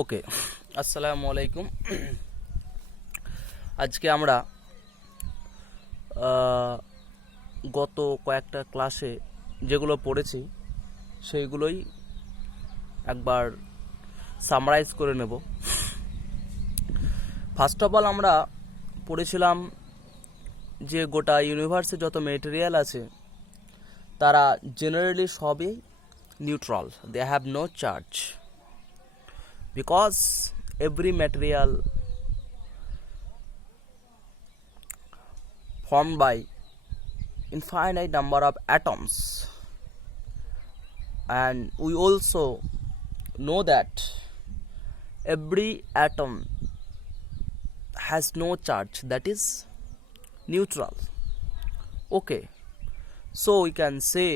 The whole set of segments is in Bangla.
ওকে, আসসালামু আলাইকুম। আজকে আমরা গত কয়েকটা ক্লাসে যেগুলো পড়েছি সেইগুলোই একবার সামারাইজ করে নেব। ফার্স্ট অফ অল আমরা পড়েছিলাম যে গোটা ইউনিভার্সে যত মেটেরিয়াল আছে তারা জেনারেলি সবই neutral, they have no charge, because every material formed by infinite number of atoms, and we also know that every atom has no charge, that is neutral. Okay, so we can say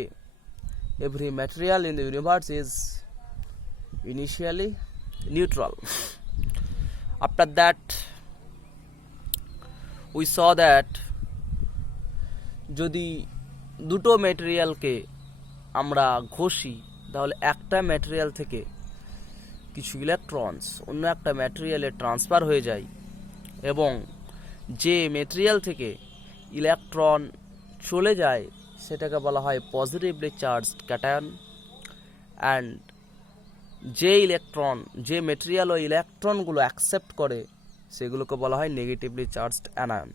every material in the universe is initially neutral. After that we saw that যদি দুটো ম্যাটেরিয়ালকে আমরা ঘষি তাহলে একটা ম্যাটেরিয়াল থেকে কিছু ইলেকট্রনস অন্য একটা ম্যাটেরিয়ালে ট্রান্সফার হয়ে যায়, এবং যে ম্যাটেরিয়াল থেকে ইলেকট্রন চলে যায় সেটাকে বলা হয় পজিটিভলি চার্জড ক্যাটায়ন, অ্যান্ড যে মেটেরিয়াল ও ইলেকট্রনগুলো অ্যাকসেপ্ট করে সেগুলোকে বলা হয় নেগেটিভলি চার্জড অ্যানায়ন।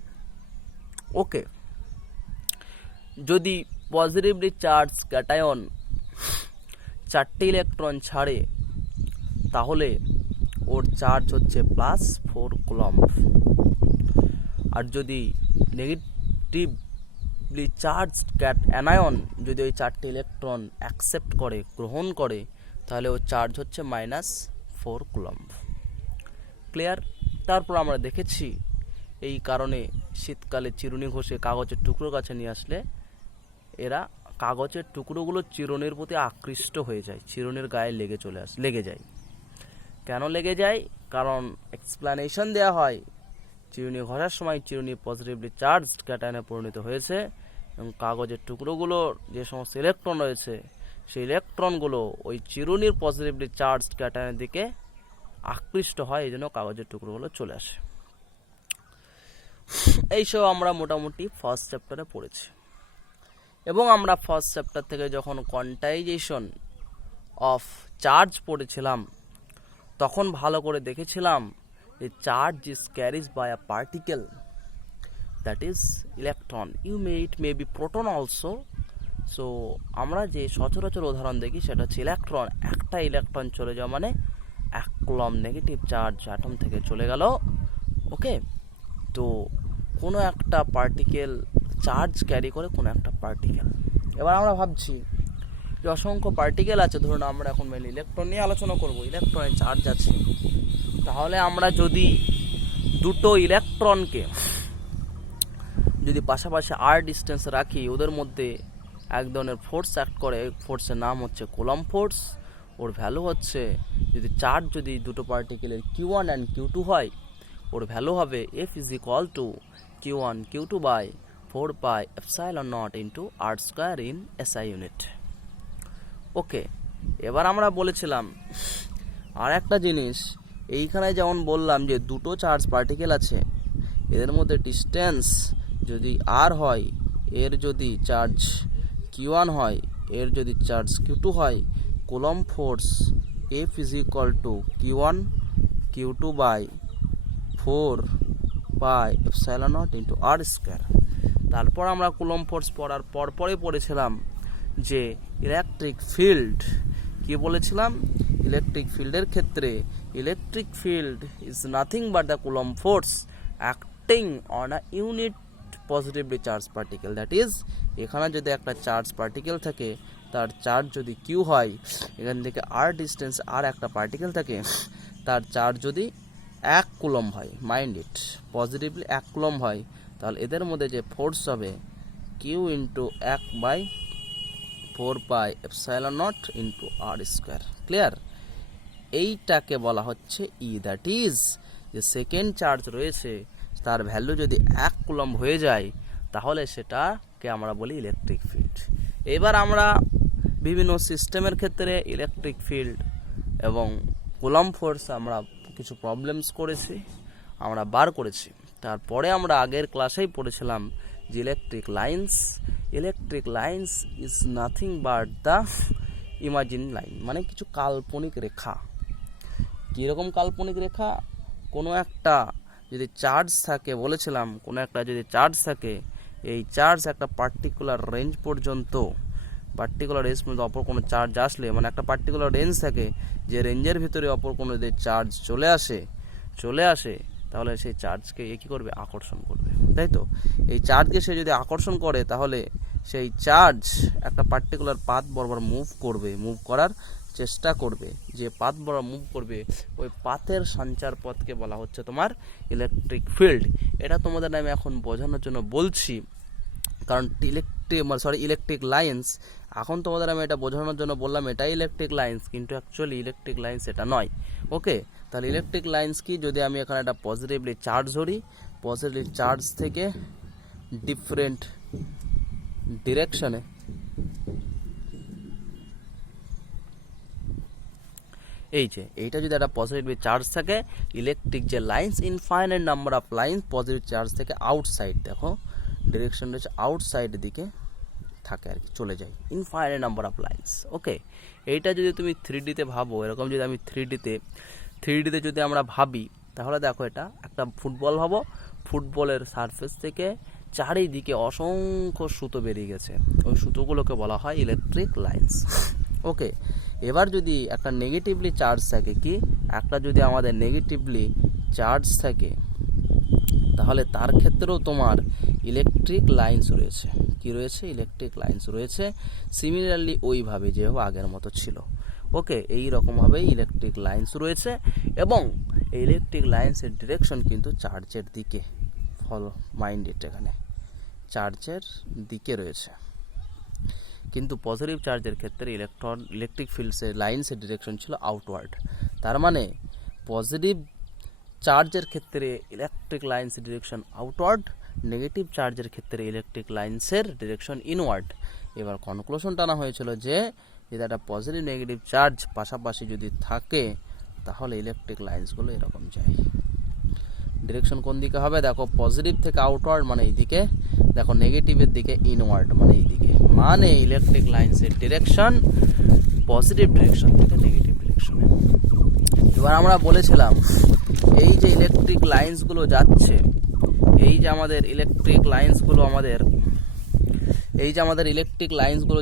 ওকে, যদি পজিটিভলি চার্জ ক্যাটায়ন 4টে ইলেকট্রন ছাড়ে তাহলে ওর চার্জ হচ্ছে +4 কুলম্ব, আর যদি নেগেটিভলি চার্জড অ্যানায়ন যদি ওই 4টে ইলেকট্রন অ্যাকসেপ্ট করে, গ্রহণ করে, তাহলে ওর চার্জ হচ্ছে -4 কুলম্ব। ক্লিয়ার? তারপর আমরা দেখেছি এই কারণে শীতকালে চিরুনি ঘষে কাগজের টুকরো কাছে নিয়ে আসলে এরা কাগজের টুকরোগুলো চিরুনির প্রতি আকৃষ্ট হয়ে যায়, চিরুনির গায়ে লেগে যায়। কেন লেগে যায়? কারণ এক্সপ্লানেশন দেওয়া হয় চিরুনি ঘষার সময় চিরুনি পজিটিভলি চার্জড ক্যাটায়নে পরিণত হয়েছে, এবং কাগজের টুকরোগুলোর যে সমস্ত ইলেকট্রন রয়েছে সেই ইলেকট্রনগুলো ওই চিরুনির পজিটিভলি চার্জড ক্যাটায়নের দিকে আকৃষ্ট হয়, এই জন্য কাগজের টুকরোগুলো চলে আসে। এইসব আমরা মোটামুটি ফার্স্ট চ্যাপ্টারে পড়েছি, এবং আমরা ফার্স্ট চ্যাপ্টার থেকে যখন কোয়ান্টাইজেশন অফ চার্জ পড়েছিলাম তখন ভালো করে দেখেছিলাম যে charge is carriage by a particle, that is electron, it may be proton also. So আমরা যে সচরাচর উদাহরণ দেখি সেটা হচ্ছে ইলেকট্রন, একটা ইলেকট্রন চলে যাওয়া মানে 1 কুলম্ব নেগেটিভ চার্জ অ্যাটম থেকে চলে গেল। ওকে, তো কোনো একটা পার্টিকেল চার্জ ক্যারি করে কোনো একটা পার্টিকেল। এবার আমরা ভাবছি যে অসংখ্য পার্টিকেল আছে, ধরুন আমরা এখন মেনলি ইলেকট্রন নিয়ে আলোচনা করব, ইলেকট্রনের চার্জ আছে, তাহলে আমরা যদি দুটো ইলেকট্রনকে যদি পাশাপাশি ডিস্টেন্স রাখি, ওদের মধ্যে এক ধরনের ফোর্স অ্যাক্ট করে, ফোর্সের নাম হচ্ছে কুলম্ব ফোর্স। ওর ভ্যালু হচ্ছে, যদি চার্জ যদি দুটো পার্টিকেলের Q1 অ্যান্ড Q2 হয়, ওর ভ্যালু হবে F = Q1 Q2 / 4πε0 × r² ইন SI ইউনিট। ওকে, এবার আমরা বলেছিলাম আর একটা জিনিস, এইখানে যেমন বললাম যে দুটো চার্জ পার্টিকেল আছে, এদের মধ্যে ডিস্টেন্স যদি r হয়, এর যদি চার্জ Q1 হয়, এর যদি চার্জ Q2 হয়, coulomb force F = Q1 Q2 / 4πε0 × r²। তারপর আমরা কুলম্ব ফোর্স পড়ার পরপরই পড়েছিলাম যে ইলেকট্রিক ফিল্ড, কি বলেছিলাম? ইলেকট্রিক ফিল্ডের ক্ষেত্রে electric field is nothing but the coulomb force acting on a unit positively charge particle, that is এখানে যদি একটা চার্জ পার্টিকেল থাকে, তার চার্জ যদি Q হয়, এখান থেকে r ডিস্টেন্স আর একটা পার্টিকেল থাকে, তার চার্জ যদি 1 কুলম্ব হয়, মাইন্ড ইট, পজিটিভলি 1 কুলম্ব হয়, তাহলে এদের মধ্যে যে ফোর্স হবে Q × 1/4πε0 × r²। ক্লিয়ার? এইটাকে বলা হচ্ছে E, দ্যাট ইজ যে সেকেন্ড চার্জ রয়েছে তার ভ্যালু যদি 1 কুলম্ব হয়ে যায় তাহলে সেটাকে আমরা বলি ইলেকট্রিক ফিল্ড। এবার আমরা বিভিন্ন সিস্টেমের ক্ষেত্রে ইলেকট্রিক ফিল্ড এবং কুলম্ব ফোর্স আমরা কিছু প্রবলেমস করেছি, আমরা বার করেছি। তারপরে আমরা আগের ক্লাসেই পড়েছিলাম যে electric lines is nothing but the imagine line, মানে কিছু কাল্পনিক রেখা। কীরকম কাল্পনিক রেখা? কোনো একটা যদি চার্জ থাকে, বলেছিলাম কোনো একটা যদি চার্জ থাকে, এই চার্জ একটা পার্টিকুলার রেঞ্জ পর্যন্ত অপর কোনো চার্জ আসলে, মানে একটা পার্টিকুলার রেঞ্জ থাকে, যে রেঞ্জের ভিতরে অপর কোনো যদি চার্জ চলে আসে তাহলে সেই চার্জকে কী করবে? আকর্ষণ করবে, তাই তো? এই চার্জকে সে যদি আকর্ষণ করে তাহলে সেই চার্জ একটা পার্টিকুলার পাথ বরাবর মুভ করার চেষ্টা করবে। যে পাথ বরাবর মুভ করবে ওই পাথের সঞ্চার পথকে বলা হচ্ছে তোমার ইলেকট্রিক ফিল্ড। এটা তোমাদের আমি এখন বোঝানোর জন্য বলছি, কারণ ইলেকট্রিক লাইন্স, এখন তোমাদের আমি এটা বোঝানোর জন্য বললাম এটা ইলেকট্রিক লাইন্স, কিন্তু অ্যাকচুয়ালি ইলেকট্রিক লাইন্স এটা নয়। ওকে, তাহলে ইলেকট্রিক লাইন্স কি? যদি আমি এখানে একটা পজিটিভলি চার্জ ধরি, পজিটিভ চার্জ থেকে ডিফারেন্ট ডিরেকশনে এইটা যদি একটা পজিটিভলি চার্জ থাকে, ইলেকট্রিক যে lines, infinite number of lines positive charge থেকে আউটসাইড, দেখো ডিরেকশন রয়েছে আউটসাইড দিকে থাকে আর কি, চলে যায়, infinite number of lines. Okay, এইটা যদি তুমি 3Dতে ভাবো, এরকম যদি আমি 3Dতে যদি আমরা ভাবি, তাহলে দেখো এটা একটা ফুটবল ভাবো, ফুটবলের সারফেস থেকে চারিদিকে অসংখ্য সুতো বেরিয়ে গেছে, ওই সুতোগুলোকে বলা হয় ইলেকট্রিক লাইন্স। ওকে, এবার যদি একটা নেগেটিভলি চার্জ থাকে, একটা যদি আমাদের নেগেটিভলি চার্জ থাকে, তাহলে তার ক্ষেত্রেও তোমার ইলেকট্রিক লাইন্স রয়েছে। ইলেকট্রিক লাইন্স রয়েছে সিমিলারলি ওইভাবে যেভাবে আগের মতো ছিল। ওকে, এই রকমভাবেই ইলেকট্রিক লাইন্স রয়েছে, এবং এই ইলেকট্রিক লাইন্সের ডিরেকশন কিন্তু চার্জের দিকে, এখানে চার্জের দিকে রয়েছে। কিন্তু পজিটিভ চার্জের ক্ষেত্রে ইলেকট্রিক ফিল্ডসের লাইন্সের ডিরেকশন ছিল আউটওয়ার্ড। তার মানে পজিটিভ চার্জের ক্ষেত্রে ইলেকট্রিক লাইন্সের ডিরেকশন আউটওয়ার্ড, নেগেটিভ চার্জের ক্ষেত্রে ইলেকট্রিক লাইন্সের ডিরেকশন ইনওয়ার্ড। এবার কনক্লুশন টানা হয়েছিল যে যদি একটা পজিটিভ নেগেটিভ চার্জ পাশাপাশি যদি থাকে, তাহলে ইলেকট্রিক লাইন্সগুলো এরকম যায়। ডিরেকশন কোন দিকে হবে? দেখো পজিটিভ থেকে আউটওয়ার্ড মানে এইদিকে, দেখো নেগেটিভের দিকে ইনওয়ার্ড মানে এইদিকে, মানে ইলেকট্রিক লাইন্সের ডিরেকশন পজিটিভ ডিরেকশন থেকে নেগেটিভ ডিরেকশনে। এবার আমরা বলেছিলাম এই যে ইলেকট্রিক লাইন্সগুলো যাচ্ছে, এই যে আমাদের ইলেকট্রিক লাইন্সগুলো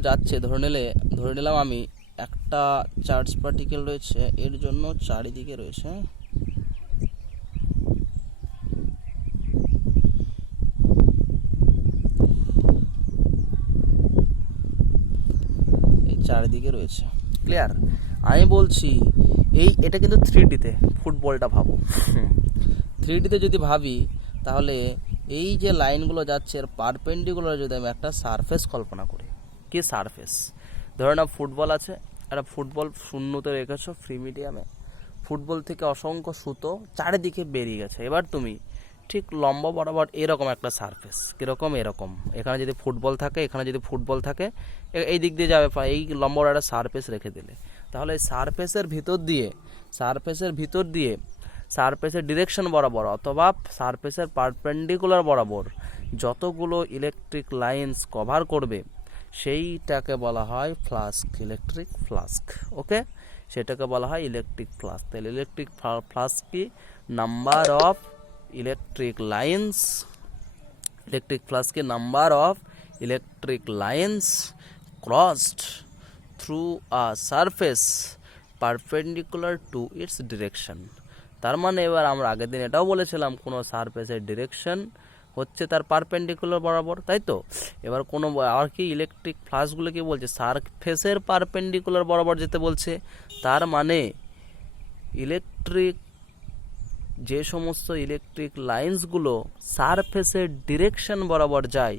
যাচ্ছে, ধরে নিলাম আমি একটা চার্জ পার্টিকেল রয়েছে, এর জন্য চারিদিকে রয়েছে ক্লিয়ার? আমি বলছি এটা কিন্তু 3Dতে, ফুটবলটা ভাবো 3Dতে যদি ভাবি, তাহলে এই যে লাইনগুলো যাচ্ছে এর পারপেন্ডিকুলার যদি আমি একটা সারফেস কল্পনা করি, কি সারফেস? ধরে নাও ফুটবল আছে, একটা ফুটবল শূন্যতে রেখেছো ফ্রি মিডিয়ামে, ফুটবল থেকে অসংখ্য সুতো চারিদিকে বেরিয়ে গেছে। এবার তুমি ঠিক লম্বা বরাবর এরকম একটা সারফেস, কীরকম? এরকম, এখানে যদি ফুটবল থাকে এই দিক দিয়ে যাবে, এই লম্বা একটা সারফেস রেখে দিলে, তাহলে এই সারফেসের ভিতর দিয়ে সারফেসের ডিরেকশন বরাবর অথবা সারফেসের পারপেন্ডিকুলার বরাবর যতগুলো ইলেকট্রিক লাইন্স কভার করবে সেইটাকে বলা হয় ইলেকট্রিক ফ্লাস্ক। ওকে, সেটাকে বলা হয় ইলেকট্রিক ফ্লাস্ক। তাহলে ইলেকট্রিক ফ্লাস্ক কি? Number of electric lines crossed through a surface perpendicular to its direction। তার মানে এবার আমরা আগের দিন এটাও বলেছিলাম কোনো সারফেসের ডিরেকশন হচ্ছে তার পারপেন্ডিকুলার বরাবর, তাই তো? এবার কোনো আর কি ইলেকট্রিক ফ্লাস্কগুলো কি বলছে? সারফেসের পারপেন্ডিকুলার বরাবর যেতে বলছে। তার মানে যে সমস্ত ইলেকট্রিক লাইন্সগুলো সারফেসের ডিরেকশন বরাবর যায়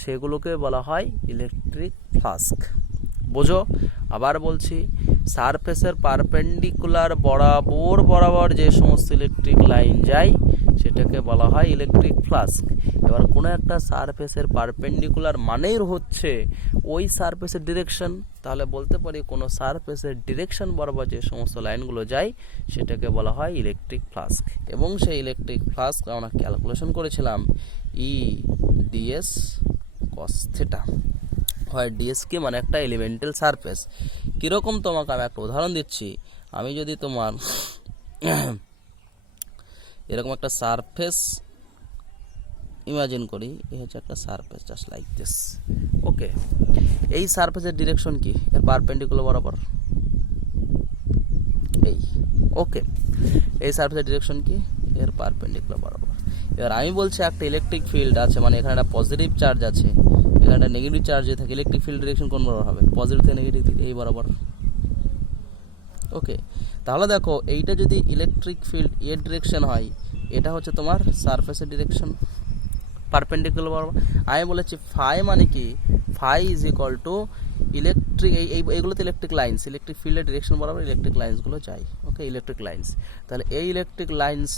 সেগুলোকে বলা হয় ইলেকট্রিক ফ্লাস্ক। বোঝো? আবার বলছি, সারফেসের পারপেন্ডিকুলার বরাবর যে সমস্ত ইলেকট্রিক লাইন যায় সেটাকে বলা হয় ইলেকট্রিক ফ্লাস্ক। এবার কোনো একটা সারফেসের পারপেন্ডিকুলার মানেই হচ্ছে ওই সারফেসের ডিরেকশন, তাহলে বলতে পারি কোনো সারফেসের ডিরেকশন বরাবর যে সমস্ত লাইনগুলো যায় সেটাকে বলা হয় ইলেকট্রিক ফ্লাস্ক। এবং সেই ইলেকট্রিক ফ্লাস্ক আমরা ক্যালকুলেশন করেছিলাম ই ডিএস কস থিটা, হয় ডিএস কি মানে একটা এলিমেন্টাল সারফেস। কীরকম তোমাকে আমি একটা উদাহরণ দিচ্ছি, আমি যদি তোমার এরকম একটা সারফেস ইমাজিন করি, এই হচ্ছে একটা সারফেস জাস্ট লাইক দিস, ওকে। এই সারফেসের ডিরেকশন কি? এর পারপেন্ডিকুলার বরাবর এই, ওকে। এই সারফেসের ডিরেকশন কি? এর পারপেন্ডিকুলার বরাবর। এবার আমি বলছি একটা ইলেকট্রিক ফিল্ড আছে, মানে এখানে একটা পজিটিভ চার্জ আছে, এখানে একটা নেগেটিভ চার্জ যদি থাকে, ইলেকট্রিক ফিল্ড ডিরেকশন কোন বরাবর হবে? পজিটিভ থেকে নেগেটিভ দিকে, এই বরাবর, ওকে। তাহলে দেখো এইটা যদি ইলেকট্রিক ফিল্ড এর ডিরেকশন হয়, এটা হচ্ছে তোমার সারফেসের ডিরেকশন পারপেন্ডিকুলার বরাবর। আমি বলেছি ফাই মানে কি? Phi is equal to electric, এইগুলোতে ইলেকট্রিক লাইন্স, ইলেকট্রিক ফিল্ডের ডিরেকশন বরাবর ইলেকট্রিক লাইন্সগুলো যায়, ওকে, ইলেকট্রিক লাইন্স। তাহলে এই ইলেকট্রিক লাইন্স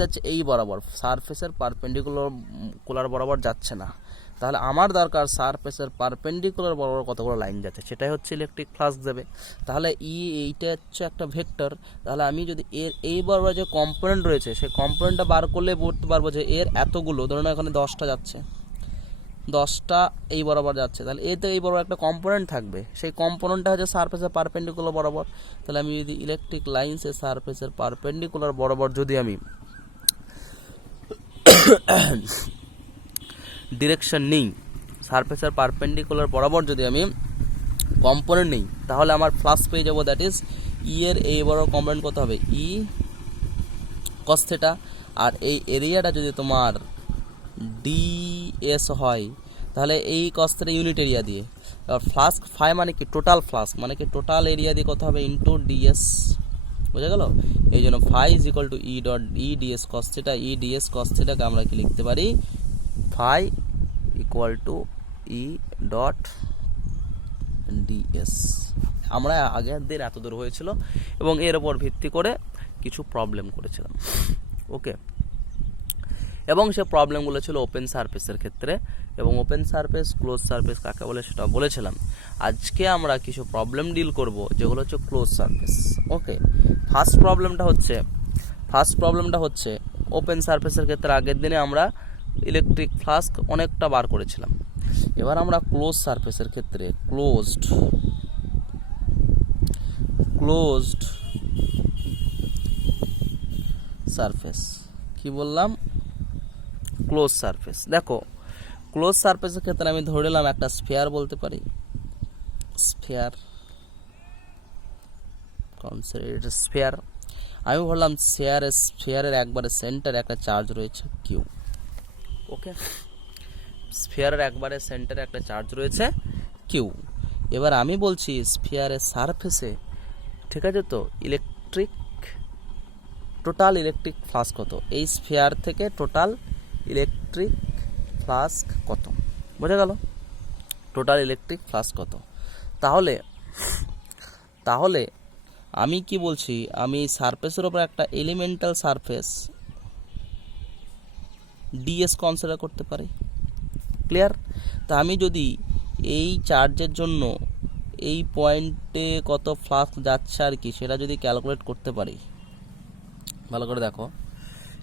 যাচ্ছে এই বরাবর, সারফেসের পারপেন্ডিকুলার বরাবর যাচ্ছে না। তাহলে আমার দরকার সারফেসের পারপেন্ডিকুলার বরাবর কতগুলো লাইন যাচ্ছে, সেটাই হচ্ছে ইলেকট্রিক ফ্লাক্স দেবে। তাহলে এইটা হচ্ছে একটা ভেক্টর। তাহলে আমি যদি এর এই বরাবর যে কম্পোনেন্ট রয়েছে সেই কম্পোনেন্টটা বার করলে বলতে পারবো যে এর এতগুলো, ধরুন এখানে 10টা যাচ্ছে, 10টা এই বরাবর যাচ্ছে, তাহলে এতে এই বরাবর একটা কম্পোনেন্ট থাকবে, সেই কম্পোনেন্টটা হচ্ছে সারফেসের পারপেন্ডিকুলার বরাবর। তাহলে আমি যদি ইলেকট্রিক লাইন্সের সারফেসের পারপেন্ডিকুলার বরাবর যদি আমি ডিরেকশন নিই, সারফেসের পারপেন্ডিকুলার বরাবর যদি আমি কম্পোনেন্ট নিই, তাহলে আমার ফ্লাক্স পেয়ে যাবো, দ্যাট ইজ ই এর এই বড় কম্পোনেন্ট কত হবে? ই কস থিটা। আর এই এরিয়াটা যদি তোমার ডিএস হয়, তাহলে এই কস থিটা ইউনিট এরিয়া দিয়ে, আর ফ্লাস্ক ফাই মানে কি? টোটাল ফ্লাস্ক মানে কি? টোটাল এরিয়া দিয়ে কত হবে? ইন্টু ডিএস, বোঝা গেল? এই জন্য phi is equal to E dot E DS cos theta. E DS cos থিটাকে আমরা কি লিখতে পারি? Phi equal to E dot DS. আমরা আগের দিন এত দূর হয়েছিল এবং এর উপর ভিত্তি করে কিছু প্রবলেম করেছিলাম, ওকে। এবং সে প্রবলেমগুলো ছিল ওপেন সারফেসের ক্ষেত্রে, এবং ওপেন সারফেস ক্লোজ সারফেস কাকে বলে সেটা বলেছিলাম। আজকে আমরা কিছু প্রবলেম ডিল করব যেগুলো হচ্ছে ক্লোজ সারফেস, ওকে। ফার্স্ট প্রবলেমটা হচ্ছে ওপেন সারফেসের ক্ষেত্রে আগের দিনে আমরা ইলেকট্রিক ফ্লাস্ক অনেকটা বার করেছিলাম। এবার আমরা ক্লোজ সারফেসের ক্ষেত্রে ক্লোজড সারফেস কি বললাম? Close surface. দেখো ক্লোজ সারফেসের ক্ষেত্রে আমি ধরে নিলাম একটা স্ফিয়ার বলতে পারি, স্ফিয়ার। আমি বললাম স্ফিয়ারের একবারে সেন্টারে একটা চার্জ রয়েছে কিউ, ওকে। স্ফিয়ারের একবারে সেন্টারে একটা চার্জ রয়েছে কিউ। এবার আমি বলছি স্ফিয়ারের সারফেসে, ঠিক আছে তো, টোটাল ইলেকট্রিক ফ্লাক্স কত? এই স্ফিয়ার থেকে টোটাল ইলেকট্রিক ফ্লাক্স কত? বোঝা গেল? টোটাল ইলেকট্রিক ফ্লাক্স কত? তাহলে আমি কি বলছি, আমি সারফেসের উপর একটা এলিমেন্টাল সারফেস ডিএস কনসিডার করতে পারি, ক্লিয়ার? তা আমি যদি এই চার্জের জন্য এই পয়েন্টে কত ফ্লাক্স যাচ্ছে আর কি সেটা যদি ক্যালকুলেট করতে পারি, ভালো করে দেখো,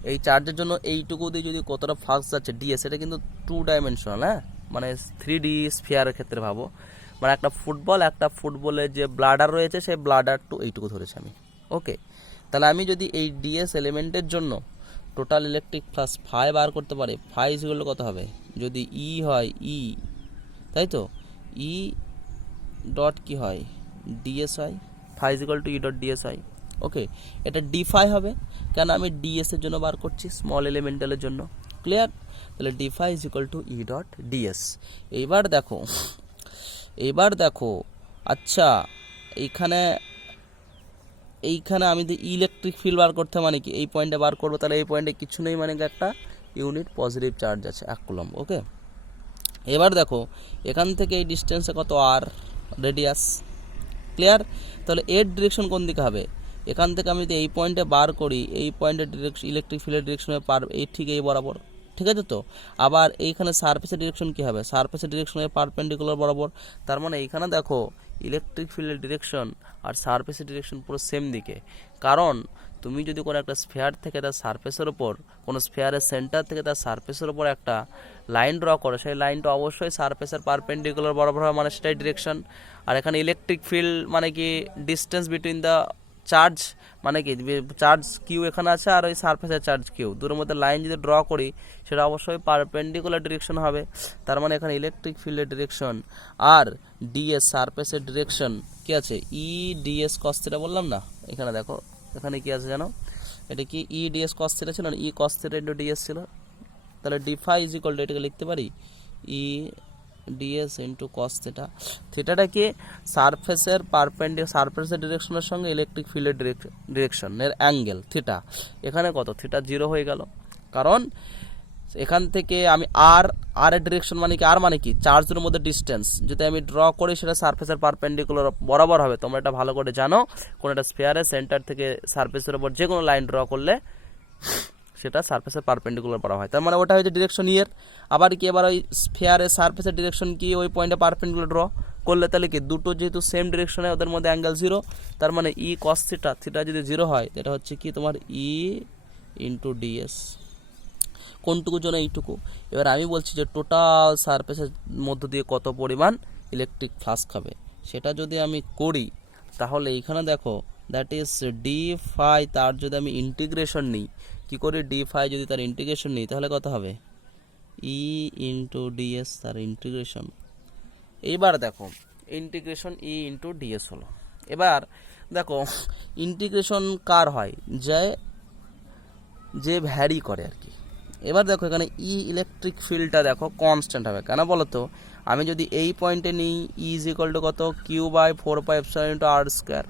এই চার্জের জন্য এইটুকু দিয়ে যদি কতটা ফ্লাক্স যাচ্ছে ডিএস, এটা কিন্তু 2 ডাইমেনশনাল, হ্যাঁ, মানে 3D স্ফিয়ারের ক্ষেত্রে ভাবো, মানে একটা ফুটবলের যে ব্লাডার রয়েছে সেই ব্লাডার টু এইটুকু ধরেছি আমি, ওকে। তাহলে আমি যদি এই ডিএস এলিমেন্টের জন্য টোটাল ইলেকট্রিক ফ্লাক্স ফাই বার করতে পারি, ফাই ইকুয়াল কত হবে? যদি ই হয় ই, তাই তো, ই ডট কি হয়? ডিএস হয়, phi equal to E dot DS হয়, ওকে। এটা ডি ফাই হবে, কেন? আমি ডিএস এর জন্য বার করছি, স্মল এলিমেন্টালের জন্য, ক্লিয়ার? তাহলে D phi is equal to E dot DS. এইবার দেখো, আচ্ছা এইখানে আমি যদি ইলেকট্রিক ফিল্ড বার করতে, মানে কি এই পয়েন্টে বার করবো, তাহলে এই পয়েন্টে কিছু নেই, মানে একটা ইউনিট পজিটিভ চার্জ আছে 1 কুলম্ব, ওকে। এবার দেখো এখান থেকে এই ডিস্টেন্সে কত আর রেডিয়াস, ক্লিয়ার? তাহলে এর ডিরেকশন কোন দিকে হবে? এখান থেকে আমি যদি এই পয়েন্টে বার করি, এই পয়েন্টের ডিরেকশন ইলেকট্রিক ফিল্ডের ডিরেকশনে এই ঠিক এই বরাবর, ঠিক আছে তো? আবার এইখানে সারফেসের ডিরেকশন কী হবে? সারফেসের ডিরেকশনের পারপেন্ডিকুলার বরাবর। তার মানে এইখানে দেখো ইলেকট্রিক ফিল্ডের ডিরেকশন আর সারফেসের ডিরেকশন পুরো সেম দিকে। কারণ তুমি যদি কোনো একটা স্ফেয়ার থেকে তার সারফেসের ওপর, কোনো স্ফেয়ারের সেন্টার থেকে তার সারফেসের ওপর একটা লাইন ড্র করো, সেই লাইনটা অবশ্যই সারফেসের পারপেন্ডিকুলার বরাবর হবে, মানে সেটাই ডিরেকশন। আর এখানে ইলেকট্রিক ফিল্ড মানে কি ডিস্টেন্স বিটুইন দ্য চার্জ, মানে কি চার্জ কিউ এখানে আছে আর ওই সারফেসের চার্জ কিউ, দুটোর মধ্যে লাইন যদি ড্র করি সেটা অবশ্যই পারপেন্ডিকুলার ডিরেকশন হবে। তার মানে এখানে ইলেকট্রিক ফিল্ডের ডিরেকশন আর ডিএস সারফেসের ডিরেকশন কি আছে? ই ডিএস কস থিটা বললাম না? এখানে দেখো এখানে কি আছে জানো? এটা কি ই ডিএস কস থিটা ছিল না? E cos theta into DS ছিল। তাহলে D phi is equal to এটাকে লিখতে পারি E DS into cos theta. থিটাটা কি? সারফেসের সারফেসের ডিরেকশনের সঙ্গে ইলেকট্রিক ফিল্ডের ডিরেকশনের অ্যাঙ্গেল থিটা। এখানে কত? থিটা 0 হয়ে গেল, কারণ এখান থেকে আমি আর এর ডিরেকশন মানে কি? আর মানে কি? চার্জের মধ্যে ডিস্টেন্স যদি আমি ড্র করি সেটা সারফেসের পারপেন্ডিকুলার বরাবর হবে। তোমরা এটা ভালো করে জানো, কোনো একটা স্ফিয়ারের সেন্টার থেকে সারফেসের উপর যে কোনো লাইন ড্র করলে সেটা সারফেসের পারপেন্ডিকুলার করা হয়। তার মানে ওটা হচ্ছে ডিরেকশন ইয়ের। আবার কি এবার ওই স্ফিয়ারের সারফেসের ডিরেকশন কি? ওই পয়েন্টে পারপেন্ডিকুলার ড্র করলে তাহলে কি দুটো যেহেতু সেম ডিরেকশনে ওদের মধ্যে অ্যাঙ্গেল 0, তার মানে ই কস থিটা, থিটা যদি 0 হয় এটা হচ্ছে কি তোমার ই ইন্টু ডিএস। কোনটুকুর জন্য? এইটুকু। এবার আমি বলছি যে টোটাল সারফেসের মধ্য দিয়ে কত পরিমাণ ইলেকট্রিক ফ্লাক্স হবে, সেটা যদি আমি করি তাহলে এইখানে দেখো দ্যাট ইজ ডি ফাই, তার যদি আমি ইন্টিগ্রেশন নিই, কি করি? ডি ফাই যদি তার ইন্টিগ্রেশন নিই তাহলে কত হবে? ই ইন্টু ডিএস তার ইন্টিগ্রেশন। এইবার দেখো ইন্টিগ্রেশন ই ইন্টু ডিএস হলো। এবার দেখো ইন্টিগ্রেশন কার হয়? যে ভ্যারি করে আর কি। এবার দেখো এখানে ই ইলেকট্রিক ফিল্ডটা দেখো কনস্ট্যান্ট হবে, কেন বলো তো? আমি যদি এই পয়েন্টে নিই ই ইজ ইকুয়াল টু কত? Q by 4 pi epsilon into R square.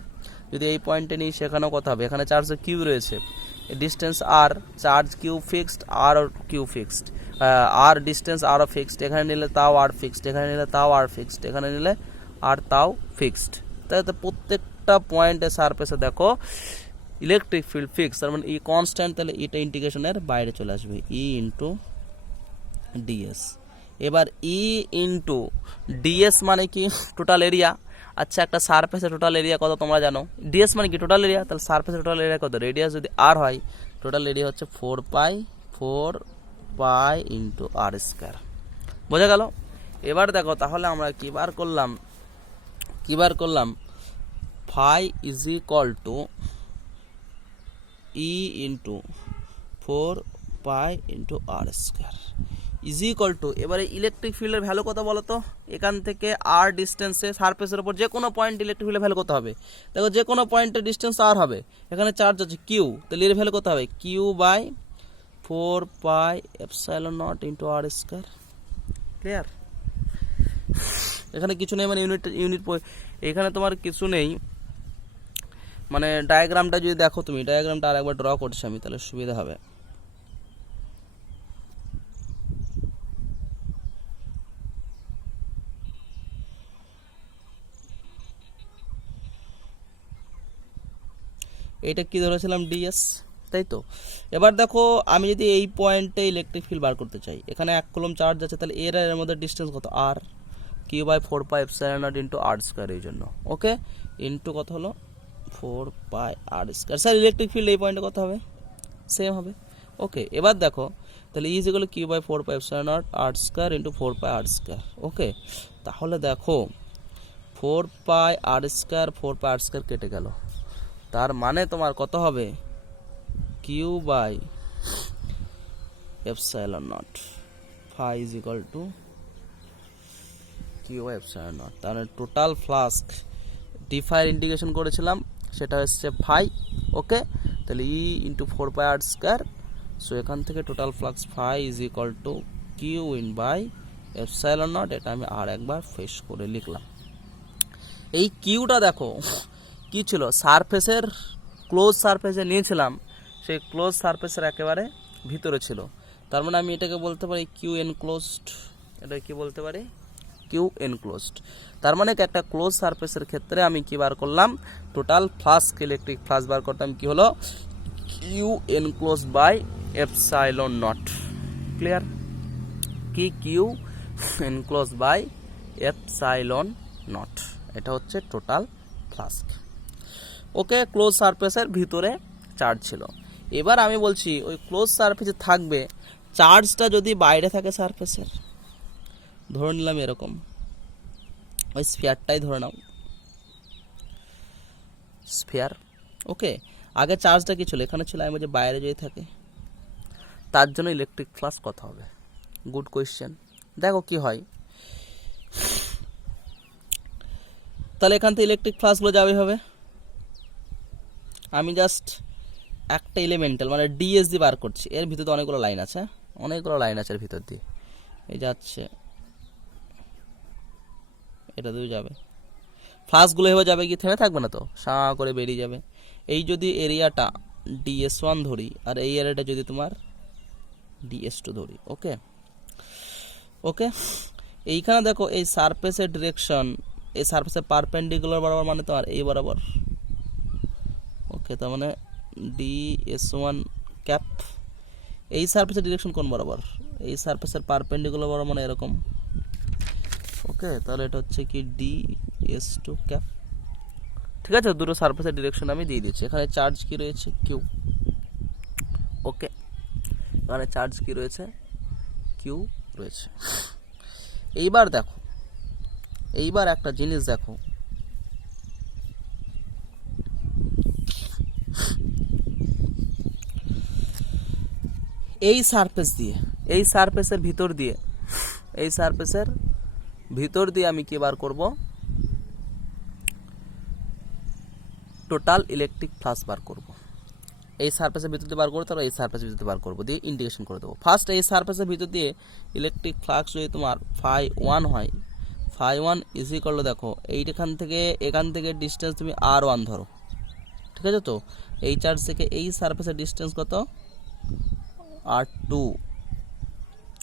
যদি এই পয়েন্টে নিই সেখানেও কত হবে? এখানে চার্জ কিউ রয়েছে, distance R, charge Q fixed, আর কিউ ফিক্সড, আর ডিস্টেন্স আরও ফিক্সড, এখানে নিলে তাও আর ফিক্সড, এখানে নিলে তাও আর ফিক্সড, এখানে নিলে আর তাও ফিক্সড। তাই তো প্রত্যেকটা পয়েন্টে সারফেসে দেখো ইলেকট্রিক ফিল্ড ফিক্স, তার মানে ই কনস্ট্যান্ট, তাহলে এটা ইন্টিগ্রেশনের বাইরে চলে আসবে ই ইন্টু ডিএস। এবার ই ইন্টু ডিএস মানে কি? Total area. আচ্ছা একটা সারফেসের টোটাল এরিয়া কত তোমরা জানো? ডিএস মানে কি? Total area. তাহলে সারফেসের টোটাল এরিয়া কত? রেডিয়াস যদি আর হয়, টোটাল এরিয়া হচ্ছে 4 পাই ইন্টু আর স্কোয়ার। বোঝা গেল? এবার দেখো তাহলে আমরা কি বার করলাম? Phi is equal to E into 4 pi into R square is equal to, এবারে ইলেকট্রিক ফিল্ডের ভ্যালু কত বলো তো? এখান থেকে আর ডিস্টেন্সে সারফেসের উপর যে কোনো পয়েন্ট ইলেকট্রিক ফিল্ডের ভ্যালু কত হবে? দেখো যে কোনো পয়েন্টের ডিস্টেন্স আর হবে, এখানে চার্জ আছে কিউ, তাহলে এর ভ্যালু কত হবে? Q by 4 pi epsilon naught into R square. Clear? এখানে কিছু নেই, মানে ইউনিট এখানে তোমার কিছু নেই, মানে ডায়াগ্রামটা যদি দেখো তুমি, ডায়াগ্রামটা আরেকবার ড্র করছি আমি, তাহলে সুবিধা হবে। এইটা কি ধরেছিলাম? ডিএস, তাই তো? এবার দেখো আমি যদি এই পয়েন্টে ইলেকট্রিক ফিল্ড বার করতে চাই, এখানে 1 কুলম্ব চার্জ আছে, তাহলে এর মধ্যে ডিস্টেন্স কত? R, Q by 4 pi epsilon naught into R square, এই জন্য ওকে, ইন্টু কত হলো? 4 pi R square. Sir electric field এই পয়েন্টে কত হবে? সেম হবে। ওকে, এবার দেখো তাহলে is equal Q by 4 pi epsilon naught R square into 4 pi R square. Okay, তাহলে দেখো 4 pi R square 4 pi R square কেটে গেল, তার মানে তোমার কত হবে? Q by epsilon naught phi is equal to Q by epsilon naught. তাহলে টোটাল ফ্লাস্ক ডি ফাইয়ের ইন্টিগ্রেশন করেছিলাম, সেটা হচ্ছে ফাই। ওকে, তাহলে E into 4 pi R square, so এখান থেকে total flux phi is equal to Q in by epsilon naught. এটা আমি আর একবার ফেস করে লিখলাম। এই কিউটা দেখো কি ছিল? সারফেসের ক্লোজ সারফেসে নিয়েছিলাম, সেই ক্লোজ সারফেসের একেবারে ভিতরে ছিল, তার মানে আমি এটাকে বলতে পারি কিউ এনক্লোজড এটা কি বলতে পারি, কিউ এনক্লোজড। তার মানে একটা ক্লোজ সারফেসের ক্ষেত্রে আমি কি বার করলাম, টোটাল ফ্লাস্ক ইলেকট্রিক ফ্লাক্স বার করতাম কি হলো, Q enclose by epsilon naught. Clear, কি Q enclose by epsilon naught, এটা হচ্ছে টোটাল ফ্লাস্ক। ওকে, ক্লোজ সারফেসের ভিতরে চার্জ ছিল। এবার আমি বলছি ওই ক্লোজ সারফেসে থাকবে চার্জটা যদি বাইরে থাকে সারফেসের, ধরে নিলাম এরকম, ওই স্ফিয়ারটাই ধরে নাও স্ফিয়ার। ওকে, আগে চার্জটা কি ছিল, এখানে ছিল, আমি বলছি বাইরে যদি থাকে তার জন্য ইলেকট্রিক ফ্লাক্স কত হবে। Good question. দেখো কি হয়, তাহলে এখান থেকে ইলেকট্রিক ফ্লাক্সগুলো যাবে হবে, আমি জাস্ট একটা এলিমেন্টাল মানে ডিএস দিয়ে বার করছি, এর ভিতরে অনেকগুলো লাইন আছে, অনেকগুলো লাইন আছে এর ভিতর দিয়ে, এই যাচ্ছে, এটা দিয়ে যাবে, ফ্লাক্সগুলো এভাবে যাবে, কি থেমে থাকবে না তো, সাঁ করে বেরিয়ে যাবে। এই যদি এরিয়াটা DS1 ধরি আর এই এরিয়াটা যদি তোমার DS2 ধরি, ওকে ওকে, এইখানে দেখো এই সারফেসের ডিরেকশন, এই সারফেসের পারপেন্ডিকুলার বরাবর মানে তোমার এই বরাবর, ওকে, তার মানে DS1 ক্যাপ, এই সারফেসের ডিরেকশন কোন বরাবর, এই সারফেসের পারপেন্ডিকুলার বরাবর মানে এরকম, ওকে, তাহলে এটা হচ্ছে কি DS2 ক্যাপ। ঠিক আছে, দুটো সারফেসের ডিরেকশন আমি দিয়ে দিচ্ছি। এখানে চার্জ কি রয়েছে, কিউ। ওকে, এখানে চার্জ কি রয়েছে, কিউ রয়েছে। এইবার দেখো, এইবার একটা জিনিস দেখো, এই সারফেস দিয়ে, এই সারফেসের ভিতর দিয়ে, এই সারফেসের ভিতর দিয়ে আমি কি বার করব, টোটাল ইলেকট্রিক ফ্লাক্স বার করব। এই সারফেসের ভিতর দিয়ে বার করবো, তারপর এই সারফেসের ভিতর দিয়ে বার করবো, দিয়ে ইন্ডিকেশন করে দেবো। ফার্স্ট এই সারফেসের ভিতর দিয়ে ইলেকট্রিক ফ্লাক্স যদি তোমার φ1 হয়, φ1 ইজ ইকুয়াল টু, দেখো এইখান থেকে ডিস্টেন্স তুমি R1 ধরো, ঠিক আছে, তো এই চার্জ থেকে এই সারফেসের ডিস্টেন্স কত, R2,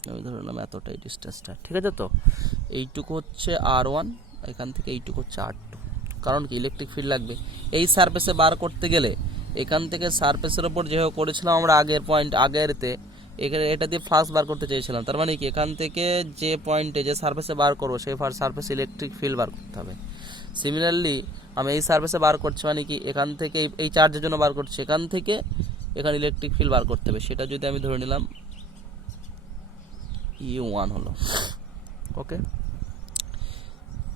আমি ধরলাম এতটাই ডিস্টেন্সটা, ঠিক আছে, তো এইটুকু হচ্ছে R1, এখান থেকে এইটুকু হচ্ছে R2। কারণ কি, ইলেকট্রিক ফিল্ড লাগবে এই সারফেসে বার করতে গেলে, এখান থেকে সারফেসের ওপর যেভাবে করেছিলাম আমরা আগের পয়েন্ট, আগেরতে এখানে এটা দিয়ে ফ্লাক্স বার করতে চেয়েছিলাম, তার মানে কি এখান থেকে যে পয়েন্টে যে সারফেসে বার করবো সেই সারফেসে ইলেকট্রিক ফিল্ড বার করতে হবে। সিমিলারলি আমি এই সারফেসে বার করছি, মানে কি এখান থেকে এই চার্জের জন্য বার করছি, এখান থেকে এখানে ইলেকট্রিক ফিল্ড বার করতে হবে, সেটা যদি আমি ধরে নিলাম E1 হলো, ওকে,